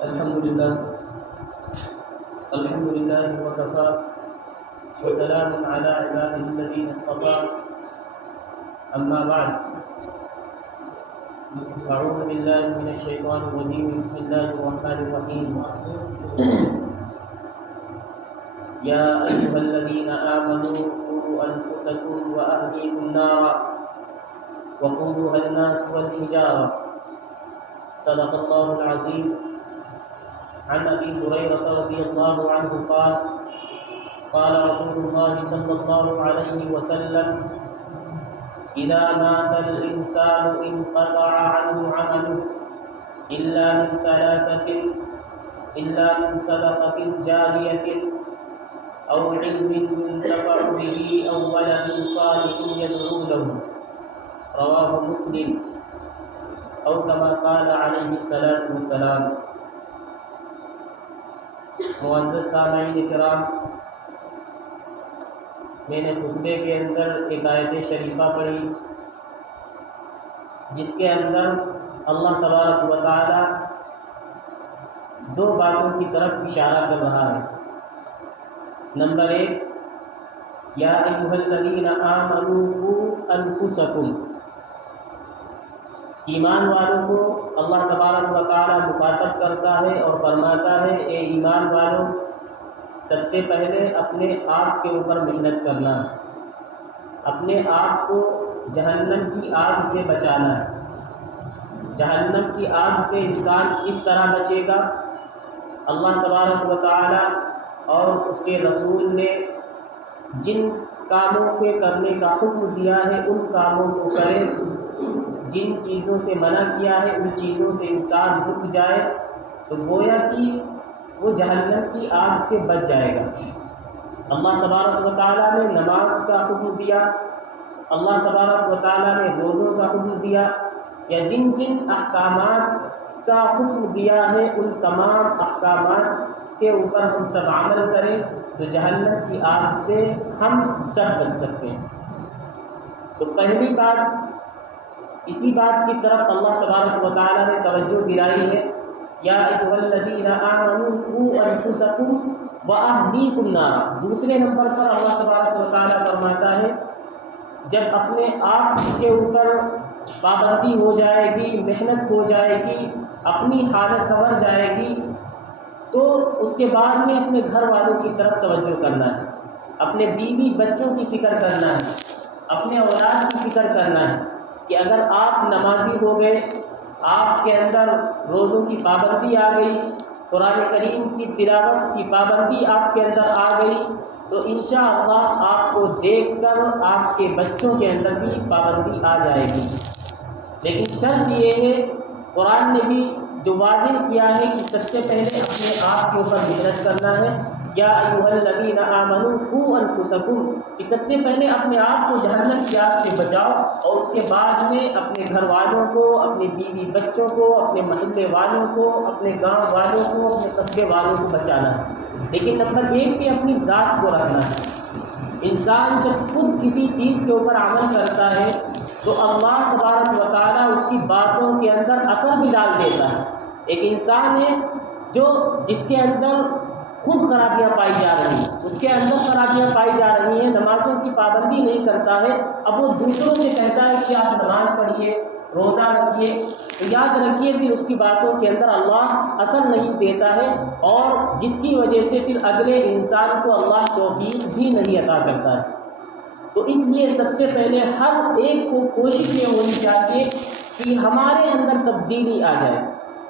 الحمد لله وكفى وسلام على عباده الذين اصطفى أما بعد أعوذ بالله من الشيطان الرجيم بسم الله الرحمن الرحيم يا أيها الذين آمنوا قوا أنفسكم وأهليكم نارا وقودها الناس والحجارة صدق الله العظيم. عن أبي هريرة رضي الله عنه قال قال رسول الله صلى الله عليه وسلم إذا مات الإنسان انقطع عنه عمله إلا من صدقة جارية أو علم ينتفع به أو ولد صالح يدعو له رواه مسلم أو كما قال عليه الصلاة والسلام. معزز سامعین کرام، میں نے خطبے کے اندر ایک آیت شریفہ پڑھی جس کے اندر اللہ تبارک و تعالی دو باتوں کی طرف اشارہ کر رہا ہے. نمبر 1، یا ایھا الذین آمنوا قوا انفسکم، ایمان والوں کو اللہ تبارک و تعالی مخاطب کرتا ہے اور فرماتا ہے اے ایمان والوں، سب سے پہلے اپنے آپ کے اوپر محنت کرنا ہے، اپنے آپ کو جہنم کی آگ سے بچانا ہے. جہنم کی آگ سے انسان اس طرح بچے گا، اللہ تبارک و تعالی اور اس کے رسول نے جن کاموں کے کرنے کا حکم دیا ہے ان کاموں کو کرے، جن چیزوں سے منع کیا ہے ان چیزوں سے انسان رک جائے تو گویا کہ وہ جہنم کی آگ سے بچ جائے گا. اللہ تبارک و تعالیٰ نے نماز کا حکم دیا، اللہ تبارک و تعالیٰ نے روزوں کا حکم دیا، یا جن جن احکامات کا حکم دیا ہے ان تمام احکامات کے اوپر ہم سب عمل کریں تو جہنم کی آگ سے ہم سب بچ سکتے ہیں. تو پہلی بات اسی بات کی طرف اللہ تبارک و تعالیٰ نے توجہ دلائی ہے، یا ایھا الذین آمنوا قوا انفسکم واہلیکم نارا. دوسرے نمبر پر اللہ تبارک و تعالیٰ فرماتا ہے جب اپنے آپ کے اوپر پابندی ہو جائے گی، محنت ہو جائے گی، اپنی حالت سنور جائے گی تو اس کے بعد میں اپنے گھر والوں کی طرف توجہ کرنا ہے، اپنے بیوی بچوں کی فکر کرنا ہے، اپنے اولاد کی فکر کرنا ہے کہ اگر آپ نمازی ہو گئے، آپ کے اندر روزوں کی پابندی آ گئی، قرآن کریم کی تلاوت کی پابندی آپ کے اندر آ گئی تو انشاءاللہ آپ کو دیکھ کر آپ کے بچوں کے اندر بھی پابندی آ جائے گی. لیکن شرط یہ ہے، قرآن نے بھی جو واضح کیا ہے کہ سب سے پہلے اپنے آپ کے اوپر محنت کرنا ہے، یا ایھا الذین آمنوا قوا انفسکم، کہ سب سے پہلے اپنے آپ کو جہنم کی آگ سے بچاؤ اور اس کے بعد میں اپنے گھر والوں کو، اپنے بیوی بچوں کو، اپنے محلے والوں کو، اپنے گاؤں والوں کو، اپنے قصبے والوں کو بچانا ہے. لیکن نمبر 1 پہ اپنی ذات کو رکھنا ہے. انسان جب خود کسی چیز کے اوپر عمل کرتا ہے تو اللہ تبارک و تعالیٰ اس کی باتوں کے اندر اثر بھی ڈال دیتا ہے. ایک انسان ہے جس کے اندر خود خرابیاں پائی جا رہی ہیں، اس کے اندر خرابیاں پائی جا رہی ہیں، نمازوں کی پابندی نہیں کرتا ہے، اب وہ دوسروں سے کہتا ہے کہ آپ نماز پڑھیے، روزہ رکھیے، تو یاد رکھیے پھر اس کی باتوں کے اندر اللہ اثر نہیں دیتا ہے اور جس کی وجہ سے پھر اگلے انسان کو اللہ توفیق بھی نہیں عطا کرتا ہے. تو اس لیے سب سے پہلے ہر ایک کو کوشش یہ ہونی چاہیے کہ ہمارے اندر تبدیلی آ جائے،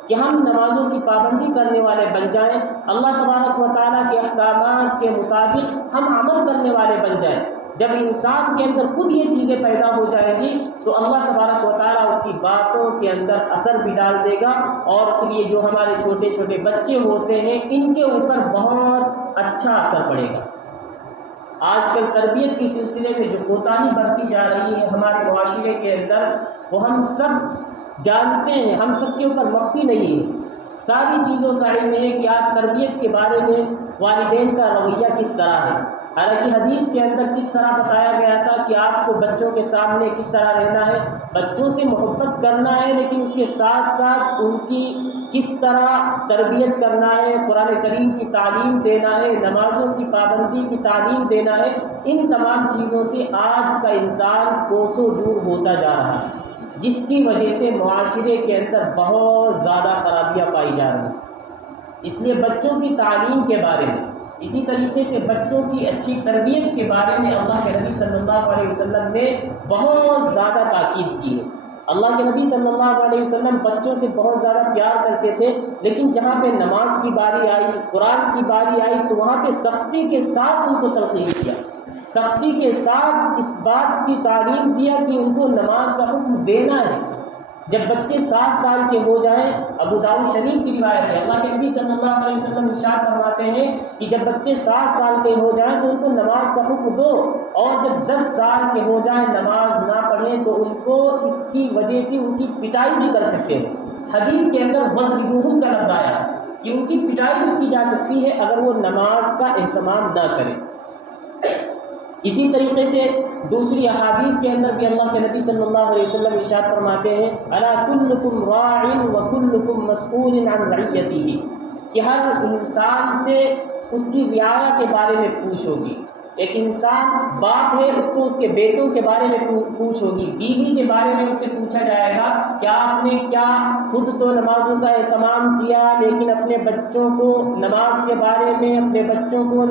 کہ ہم نمازوں کی پابندی کرنے والے بن جائیں، اللہ تبارک و تعالیٰ کے احکامات کے مطابق ہم عمل کرنے والے بن جائیں. جب انسان کے اندر خود یہ چیزیں پیدا ہو جائیں گی تو اللہ تبارک و تعالیٰ اس کی باتوں کے اندر اثر بھی ڈال دے گا اور پھر یہ جو ہمارے چھوٹے چھوٹے بچے ہوتے ہیں ان کے اوپر بہت اچھا اثر پڑے گا. آج کل تربیت کے سلسلے میں جو کوتاہی برتی جا رہی ہے ہمارے معاشرے کے اندر وہ ہم سب جانتے ہیں، ہم سب کے اوپر مخفی نہیں ہے. ساری چیزوں کا علم ہے کہ آج تربیت کے بارے میں والدین کا رویہ کس طرح ہے. حالانکہ حدیث کے اندر کس طرح بتایا گیا تھا کہ آپ کو بچوں کے سامنے کس طرح رہنا ہے، بچوں سے محبت کرنا ہے لیکن اس کے ساتھ ساتھ ان کی کس طرح تربیت کرنا ہے، قرآن کریم کی تعلیم دینا ہے، نمازوں کی پابندی کی تعلیم دینا ہے، ان تمام چیزوں سے آج کا انسان کوسوں دور ہوتا جا رہا ہے، جس کی وجہ سے معاشرے کے اندر بہت زیادہ خرابیاں پائی جا رہی ہیں۔ اس لیے بچوں کی تعلیم کے بارے میں، اسی طریقے سے بچوں کی اچھی تربیت کے بارے میں اللہ کے نبی صلی اللہ علیہ وسلم نے بہت زیادہ تاکید کی ہے۔ اللہ کے نبی صلی اللہ علیہ وسلم بچوں سے بہت زیادہ پیار کرتے تھے، لیکن جہاں پہ نماز کی باری آئی، قرآن کی باری آئی، تو وہاں پہ سختی کے ساتھ ان کو تلقین کیا، سختی کے ساتھ اس بات کی تعلیم دیا کہ ان کو نماز کا حکم دینا ہے۔ جب بچے 7 سال کے ہو جائیں، ابو داؤد شریف کی روایت ہے، اللہ کے نبی صلی اللہ علیہ وسلم ارشاد فرماتے ہیں کہ جب بچے 7 سال کے ہو جائیں تو ان کو نماز کا حکم دو، اور جب 10 سال کے ہو جائیں نماز نہ پڑھیں تو ان کو اس کی وجہ سے ان کی پٹائی بھی کر سکتے ہیں۔ حدیث کے اندر وضربوہم کا لفظ آیا کہ ان کی پٹائی بھی کی جا سکتی ہے اگر وہ نماز کا اہتمام نہ کریں۔ اسی طریقے سے دوسری احادیث کے اندر بھی اللہ کے نبی صلی اللہ علیہ وسلم ارشاد فرماتے ہیں الا کلکم راع وکلکم مسئول عن رعیتہ، کہ ہر انسان سے اس کی رعایا کے بارے میں پوچھ ہوگی۔ ایک انسان باپ ہے، اس کو اس کے بیٹوں کے بارے میں پوچھ ہوگی، بیوی کے بارے میں اس سے پوچھا جائے گا کہ آپ نے کیا خود تو نمازوں کا اہتمام کیا، لیکن اپنے بچوں کو نماز کے بارے میں، اپنے بچوں کو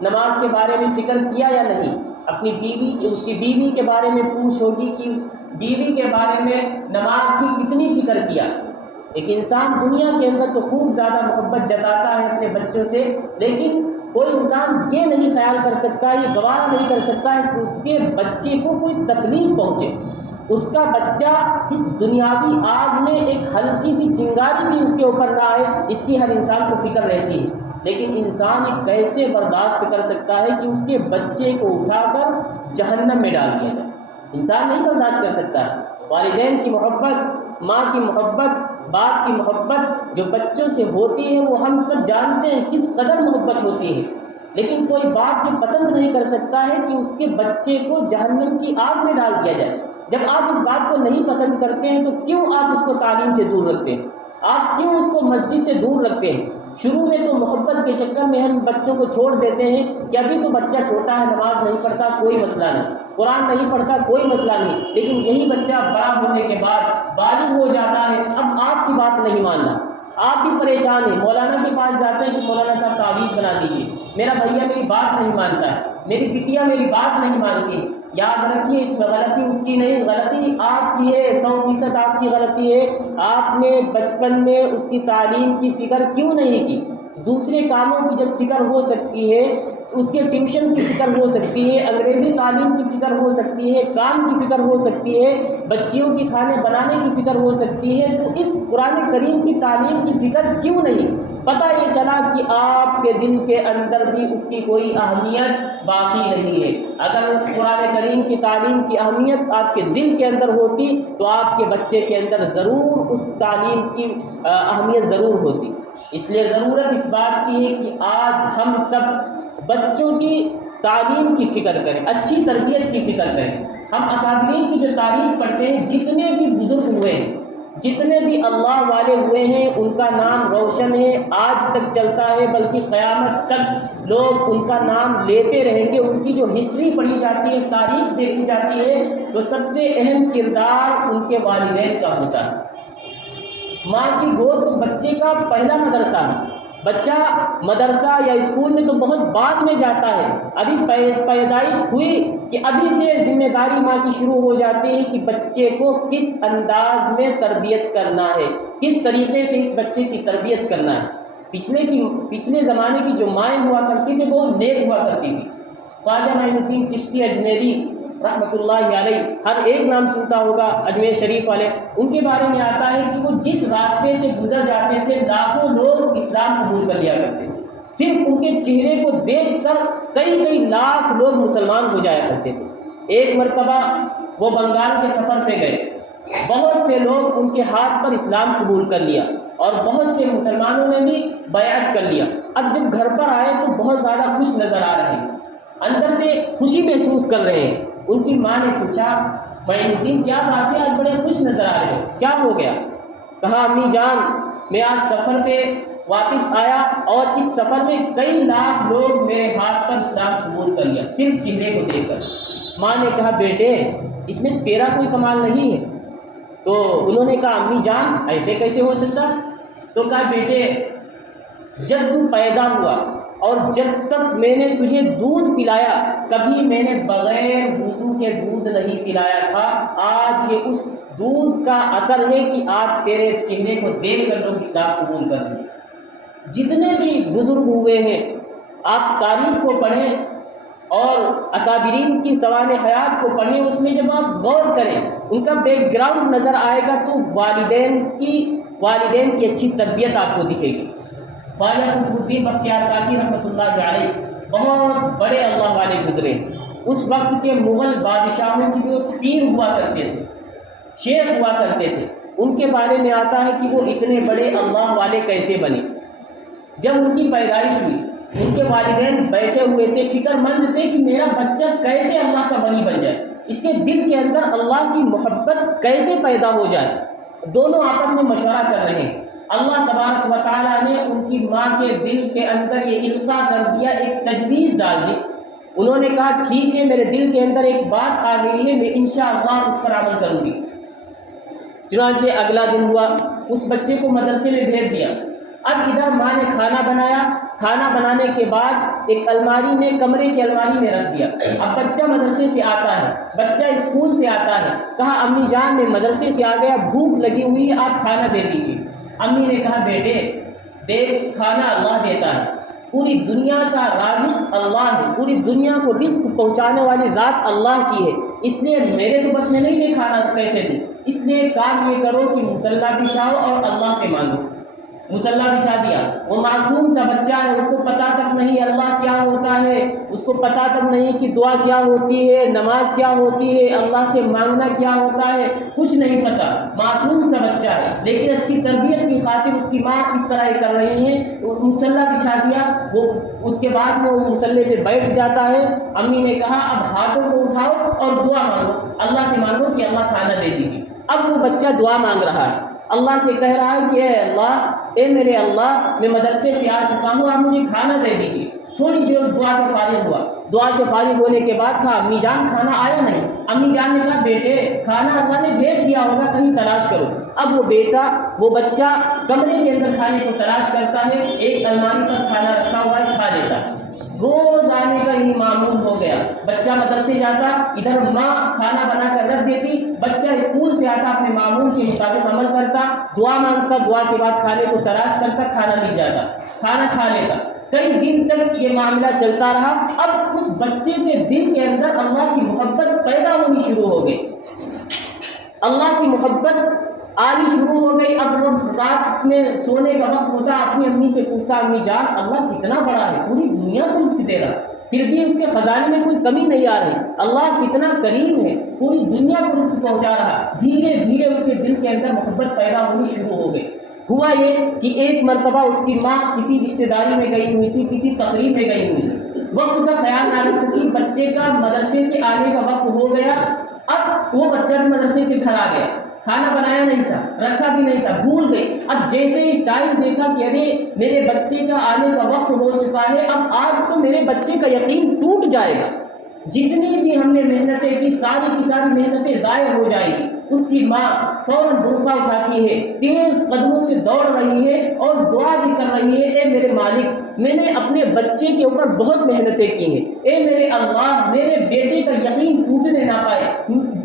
نماز کے بارے میں فکر کیا یا نہیں۔ اپنی بیوی، اس کی بیوی کے بارے میں پوچھ ہوگی کہ اس بیوی کے بارے میں نماز کی کتنی فکر کیا۔ ایک انسان دنیا کے اندر تو خوب زیادہ محبت جتاتا ہے اپنے بچوں سے، لیکن کوئی انسان یہ نہیں خیال کر سکتا، یہ گوارا نہیں کر سکتا ہے کہ اس کے بچے کو کوئی تکلیف پہنچے۔ اس کا بچہ اس دنیاوی آگ میں ایک ہلکی سی چنگاری بھی اس کے اوپر نہ آئے، اس کی ہر انسان کو فکر رہتی ہے، لیکن انسان یہ کیسے برداشت کر سکتا ہے کہ اس کے بچے کو اٹھا کر جہنم میں ڈال دیا جائے؟ انسان نہیں برداشت کر سکتا۔ والدین کی محبت، ماں کی محبت، باپ کی محبت جو بچوں سے ہوتی ہے وہ ہم سب جانتے ہیں کس قدر محبت ہوتی ہے، لیکن کوئی باپ یہ پسند نہیں کر سکتا ہے کہ اس کے بچے کو جہنم کی آگ میں ڈال دیا جائے۔ جب آپ اس بات کو نہیں پسند کرتے ہیں تو کیوں آپ اس کو تعلیم سے دور رکھتے ہیں؟ آپ کیوں اس کو مسجد سے دور رکھتے ہیں؟ شروع میں تو محبت کے چکر میں ہم بچوں کو چھوڑ دیتے ہیں کہ ابھی تو بچہ چھوٹا ہے، نماز نہیں پڑھتا، کوئی مسئلہ نہیں، قرآن نہیں پڑھتا، کوئی مسئلہ نہیں، لیکن یہی بچہ بڑا ہونے کے بعد بالغ ہو جاتا ہے، اب آپ کی بات نہیں ماننا، آپ بھی پریشان ہیں، مولانا کے پاس جاتے ہیں کہ مولانا صاحب تعویذ بنا دیجیے، میرا بھیا میری بات نہیں مانتا ہے، میری بٹیا میری بات نہیں مانتی۔ یاد رکھیے اس میں غلطی اس کی نہیں، غلطی آپ کی ہے، 100% آپ کی غلطی ہے۔ آپ نے بچپن میں اس کی تعلیم کی فکر کیوں نہیں کی؟ دوسرے کاموں کی جب فکر ہو سکتی ہے، اس کے ٹیوشن کی فکر ہو سکتی ہے، انگریزی تعلیم کی فکر ہو سکتی ہے، کام کی فکر ہو سکتی ہے، بچیوں کی کھانے بنانے کی فکر ہو سکتی ہے، تو اس قرآن کریم کی تعلیم کی فکر کیوں نہیں؟ پتہ یہ چلا کہ آپ کے دل کے اندر بھی اس کی کوئی اہمیت باقی نہیں ہے۔ اگر قرآن کریم کی تعلیم کی اہمیت آپ کے دل کے اندر ہوتی تو آپ کے بچے کے اندر ضرور اس تعلیم کی اہمیت ضرور ہوتی۔ اس لیے ضرورت اس بات کی ہے کہ آج ہم سب بچوں کی تعلیم کی فکر کریں، اچھی تربیت کی فکر کریں۔ ہم اکابرین کی جو تاریخ پڑھتے ہیں، جتنے بھی بزرگ ہوئے ہیں، جتنے بھی اللہ والے ہوئے ہیں، ان کا نام روشن ہے، آج تک چلتا ہے، بلکہ قیامت تک لوگ ان کا نام لیتے رہیں گے۔ ان کی جو ہسٹری پڑھی جاتی ہے، تاریخ دیکھی جاتی ہے، تو سب سے اہم کردار ان کے والدین کا ہوتا ہے۔ ماں کی گود تو بچے کا پہلا مدرسہ ہے۔ بچہ مدرسہ یا اسکول میں تو بہت بعد میں جاتا ہے، ابھی پیدائش ہوئی کہ ابھی سے ذمہ داری ماں کی شروع ہو جاتی ہے کہ بچے کو کس انداز میں تربیت کرنا ہے، کس طریقے سے اس بچے کی تربیت کرنا ہے۔ پچھلے زمانے کی جو مائیں ہوا کرتی تھی وہ نیک ہوا کرتی تھی۔ خواجہ معین الدین چشتی اجمیری رحمۃ اللہ علیہ، ہر ایک نام سنتا ہوگا، اجمیر شریف والے، ان کے بارے میں آتا ہے کہ وہ جس راستے سے گزر جاتے تھے لاکھوں لوگ اسلام قبول کر لیا کرتے تھے، صرف ان کے چہرے کو دیکھ کر کئی لاکھ لوگ مسلمان ہو جایا کرتے تھے۔ ایک مرتبہ وہ بنگال کے سفر پہ گئے، بہت سے لوگ ان کے ہاتھ پر اسلام قبول کر لیا اور بہت سے مسلمانوں نے بھی بیعت کر لیا۔ اب جب گھر پر آئے تو بہت زیادہ خوش نظر آ رہے ہیں، اندر سے خوشی محسوس کر رہے ہیں۔ ان کی ماں نے پوچھا، معین الدین کیا بات ہے، آج بڑے خوش نظر آ رہے ہو، کیا ہو گیا؟ کہا امی جان، میں آج سفر پہ واپس آیا اور اس سفر میں کئی لاکھ لوگ میرے ہاتھ پر اسلام قبول کر لیا صرف چہرے کو دیکھ کر۔ ماں نے کہا بیٹے اس میں تیرا کوئی کمال نہیں ہے۔ تو انہوں نے کہا امی جان ایسے کیسے ہو سکتا؟ تو کہا بیٹے جب تو پیدا ہوا اور جب تک میں نے تجھے دودھ پلایا کبھی میں نے بغیر وضو کے دودھ نہیں پلایا تھا۔ آج یہ اس دودھ کا اثر ہے کہ آج تیرے چہرے کو دیکھ کر لوگ اسلام قبول کر لیں۔ جتنے بھی بزرگ ہوئے ہیں آپ تاریخ کو پڑھیں اور اکابرین کی سوانح حیات کو پڑھیں، اس میں جب آپ غور کریں ان کا بیک گراؤنڈ نظر آئے گا تو والدین کی اچھی تربیت آپ کو دکھے گی۔ خواجہ قطب الدین بختیار کاکی رحمۃ اللہ علیہ بہت بڑے اللہ والے گزرے۔ اس وقت کے مغل بادشاہوں کی جو پیر ہوا کرتے تھے، شیخ ہوا کرتے تھے، ان کے بارے میں آتا ہے کہ وہ اتنے بڑے اللہ والے کیسے بنے۔ جب ان کی پیدائش ہوئی ان کے والدین بیٹھے ہوئے تھے، فکر مند تھے کہ میرا بچہ کیسے اللہ کا ولی بن جائے، اس کے دل کے اندر اللہ کی محبت کیسے پیدا ہو جائے۔ دونوں آپس میں مشورہ کر رہے ہیں۔ اللہ تبارک و تعالیٰ نے ان کی ماں کے دل کے اندر یہ القاء کر دیا، ایک تجویز ڈال دی۔ انہوں نے کہا ٹھیک ہے میرے دل کے اندر ایک بات آ گئی ہے، میں انشاءاللہ اس پر عمل کروں گی۔ چنانچہ اگلا دن ہوا، اس بچے کو مدرسے میں بھیج دیا۔ اب ادھر ماں نے کھانا بنایا، کھانا بنانے کے بعد ایک الماری میں، کمرے کی الماری میں رکھ دیا۔ اب بچہ مدرسے سے آتا ہے، بچہ اسکول سے آتا ہے، کہا امی جان میں مدرسے سے آ گیا، بھوک لگی ہوئی ہے، آپ کھانا دے دیجیے۔ امی نے کہا بیٹے دیکھ کھانا اللہ دیتا ہے، پوری دنیا کا رازق اللہ ہے، پوری دنیا کو رزق پہنچانے والی ذات اللہ کی ہے، اس لیے میرے تو بس میں نہیں کہ کھانا کیسے دوں، اس لیے کام یہ کرو کہ مصلی بچھاؤ اور اللہ سے مانگو۔ مصلی بچھا دیا۔ وہ معصوم سا بچہ ہے، اس کو پتہ تک نہیں اللہ کیا ہوتا ہے، اس کو پتہ تک نہیں کہ دعا کیا ہوتی ہے، نماز کیا ہوتی ہے، اللہ سے مانگنا کیا ہوتا ہے، کچھ نہیں پتہ، معصوم سا بچہ ہے۔ لیکن اچھی تربیت کی خاطر اس کی ماں اس طرح کر رہی ہے، مصلی بچھا دیا۔ وہ اس کے بعد میں وہ مصلی پہ بیٹھ جاتا ہے۔ امی نے کہا اب ہاتھوں کو اٹھاؤ اور دعا مانگو، اللہ سے مانگو کہ اللہ کھانا دے دیجیے۔ اب وہ بچہ دعا مانگ رہا ہے، اللہ سے کہہ رہا ہے کہ اے اللہ، اے میرے اللہ، میں مدرسے سے آ چکا ہوں، آپ مجھے کھانا دے دیجیے۔ تھوڑی دیر دعا سے فارغ ہوا، دعا سے فارغ ہونے کے بعد کہا امی جان کھانا آیا نہیں۔ امی جان نے کہا بیٹے کھانا اللہ نے بھیج دیا ہوگا، کہیں تلاش کرو۔ اب وہ بچہ کمرے کے اندر کھانے کو تلاش کرتا ہے، ایک الماری پر کھانا رکھا ہوا ہے، کھا لیتا ہے۔ روز آنے کا یہی معمول ہو گیا، بچہ مدرسے جاتا، ادھر ماں کھانا بنا کر رکھ دیتی، بچہ اسکول سے آتا، اپنے معمول کے مطابق عمل کرتا، دعا مانگتا، دعا کے بعد کھانے کو تلاش کرتا، کھانا مل جاتا، کھانا کھا لیتا۔ کئی دن تک یہ معاملہ چلتا رہا۔ اب اس بچے کے دل کے اندر اللہ کی محبت پیدا ہونی شروع ہو گئی، اللہ کی محبت آنی شروع ہو گئی۔ اب وہ رات میں سونے کا وقت ہوتا، اپنی امی سے پوچھتا امی جان اللہ کتنا بڑا ہے، پوری دنیا کو رزق دے رہا، پھر بھی اس کے خزانے میں کوئی کمی نہیں آ رہی، اللہ کتنا کریم ہے، پوری دنیا کو رزق پہنچا رہا۔ دھیرے دھیرے اس کے دل کے اندر محبت پیدا ہونی شروع ہو گئی۔ ہوا یہ کہ ایک مرتبہ اس کی ماں کسی رشتہ داری میں گئی ہوئی تھی، کسی تقریب میں گئی ہوئی تھی، وقت کا خیال نہ رکھ سکی، بچے کا مدرسے سے آنے کا وقت ہو گیا۔ اب وہ بچہ بھی مدرسے سے گھر آ گیا، کھانا بنایا نہیں تھا، رکھا بھی نہیں تھا، بھول گئی۔ اب جیسے ہی ٹائم دیکھا کہ ارے میرے بچے کا آنے کا وقت ہو چکا ہے، اب آج تو میرے بچے کا یقین ٹوٹ جائے گا، جتنی بھی ہم نے محنتیں کی ساری کی ساری محنتیں ضائع ہو جائیں گی۔ اس کی ماں فوراً برقع اٹھاتی ہے، تیز قدموں سے دوڑ رہی ہے اور دعا بھی کر رہی ہے، اے میرے مالک میں نے اپنے بچے کے اوپر بہت محنتیں کی ہیں، اے میرے اللہ میرے بیٹے کا یقین ٹوٹنے نہ پائے۔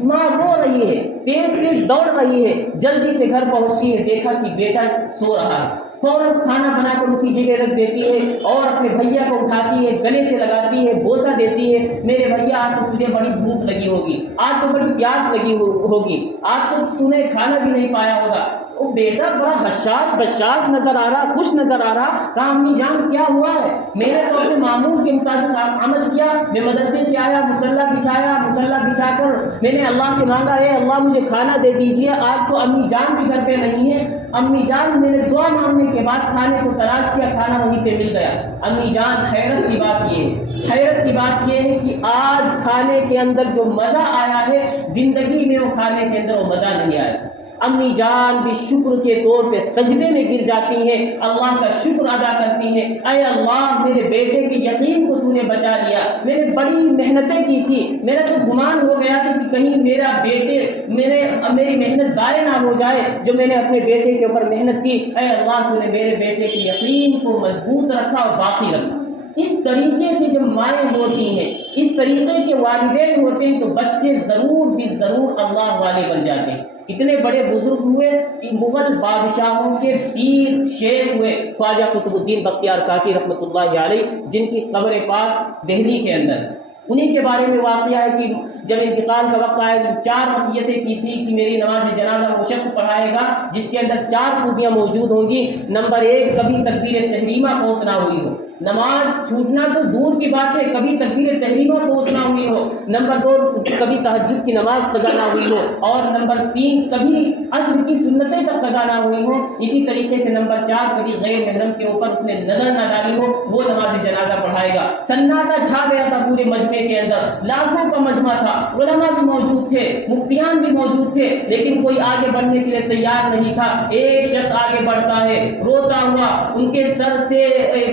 ماں رو رہی ہے، تیز تیز دوڑ رہی ہے، جلدی سے گھر پہنچتی ہے، دیکھا کہ بیٹا سو رہا ہے، فوراً کھانا بنا کر اسی جگہ رکھ دیتی ہے اور اپنے بھیا کو اٹھاتی ہے، گلے سے لگاتی ہے، بوسہ دیتی ہے، میرے بھیا آج تو تجھے بڑی بھوک لگی ہوگی، آج تو بڑی پیاس لگی ہوگی، آج تو تم نے کھانا بھی نہیں پایا ہوگا۔ وہ بیٹا بڑا حساس بشاس نظر آ رہا، خوش نظر آ رہا۔ کہا امی جان کیا ہوا ہے؟ میں نے تو اپنے معمول کے مطابق عمل کیا، میں مدرسے سے آیا، مصلی بچھایا، مصلی بچھا کر میں نے اللہ سے مانگا ہے اللہ مجھے کھانا دے دیجیے، آج تو امی جان بھی گھر پہ نہیں ہے۔ امی جان میں نے دعا مانگنے کے بعد کھانے کو تلاش کیا، کھانا وہیں پہ مل گیا۔ امی جان حیرت کی بات یہ ہے، حیرت کی بات یہ ہے کہ آج کھانے کے اندر جو مزہ آیا ہے زندگی میں وہ کھانے کے اندر وہ مزہ نہیں آیا۔ امی جان بھی شکر کے طور پہ سجدے میں گر جاتی ہیں، اللہ کا شکر ادا کرتی ہیں، اے اللہ میرے بیٹے کے یقین کو تو نے بچا لیا، میں نے بڑی محنتیں کی تھی، میرا تو گمان ہو گیا تھا کہ کہیں میرا بیٹے میری محنت ضائع نہ ہو جائے جو میں نے اپنے بیٹے کے اوپر محنت کی، اے اللہ تو نے میرے بیٹے کے یقین کو مضبوط رکھا اور باقی رکھا۔ اس طریقے سے جب مائیں ہوتی ہیں، اس طریقے کے والدین ہوتے ہیں، تو بچے ضرور بھی ضرور اللہ والے بن جاتے ہیں۔ کتنے بڑے بزرگ ہوئے کہ مغل بادشاہوں کے پیر شیخ ہوئے، خواجہ قطب الدین بختیار کاکی رحمۃ اللہ علیہ، جن کی قبر پاک دہلی کے اندر۔ انہی کے بارے میں واقعہ ہے کہ جب انتقال کا وقت آیا 4 وصیتیں کی تھی کہ میری نماز جنازہ وہ شخص پڑھائے گا جس کے اندر 4 خوبیاں موجود ہوں گی۔ نمبر 1، کبھی تکبیر تحریمہ فوت نہ ہوئی ہو، نماز چھوٹنا تو دور کی بات ہے، کبھی تکبیر تحریمہ فوت نہ ہوئی ہو۔ نمبر 2، کبھی تہجد کی نماز قضا نہ ہوئی ہو، اور نمبر 3، کبھی عصر کی سنتیں تک قضا نہ ہوئی ہو۔ اسی طریقے سے نمبر 4، کبھی غیر محرم کے اوپر اس نے نظر نہ ڈالی ہو، وہ نماز جنازہ پڑھائے گا۔ سناٹا چھا گیا تھا پورے مجمع کے اندر، لاکھوں کا مجمع تھا، علماء بھی موجود تھے، مفتیان بھی موجود تھے، لیکن کوئی آگے بڑھنے کے لیے تیار نہیں تھا۔ ایک شخص آگے بڑھتا ہے روتا ہوا، ان کے سر سے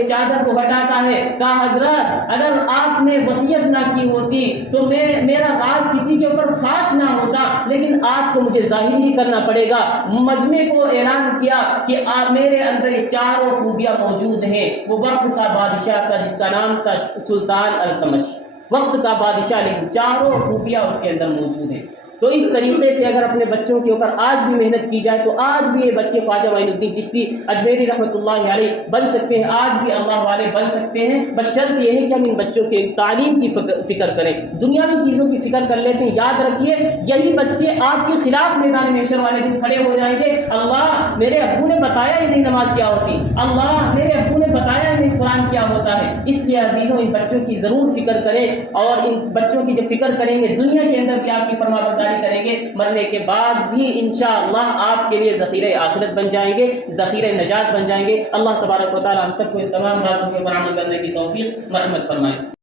چادر کو ہٹاتا ہے، کہا حضرت اگر آپ نے وصیت نہ کی ہوتی تو میرا راز کسی کے اوپر فاش نہ ہوتا، لیکن آپ کو مجھے ظاہر ہی کرنا پڑے گا۔ مجمع کو اعلان کیا کہ میرے اندر یہ 4 خوبیاں موجود ہیں۔ وہ وقت کا بادشاہ تھا جس کا نام تھا سلطان التمش، وقت کا بادشاہ، لیکن 4 خوبیاں اس کے اندر موجود ہیں۔ تو اس طریقے سے اگر اپنے بچوں کے اوپر آج بھی محنت کی جائے تو آج بھی یہ بچے خواجہ معین الدین چشتی اجمیری رحمۃ اللہ علیہ بن سکتے ہیں، آج بھی اللہ والے بن سکتے ہیں۔ بس شرط یہ ہے کہ ہم ان بچوں کے تعلیم کی فکر کریں، دنیاوی چیزوں کی فکر کر لیتے ہیں۔ یاد رکھیے یہی بچے آپ کے خلاف میدان محشر والے دن کھڑے ہو جائیں گے، اللہ میرے ابو نے بتایا ہی نہیں نماز کیا ہوتی، اللہ میرے ابو نے بتایا ہی نہیں قرآن کیا ہوتا ہے۔ اس لیے عزیزوں ان بچوں کی ضرور فکر کریں، اور ان بچوں کی جب فکر کریں گے دنیا کے اندر بھی آپ کی فرمانبرداری کریں گے، مرنے کے بعد بھی انشاءاللہ آپ کے لیے ذخیرہ آخرت بن جائیں گے، ذخیرہ نجات بن جائیں گے۔ اللہ تبارک و تعالی ہم سب کو ان تمام باتوں کے عمل کرنے کی توفیق مرحمت فرمائے۔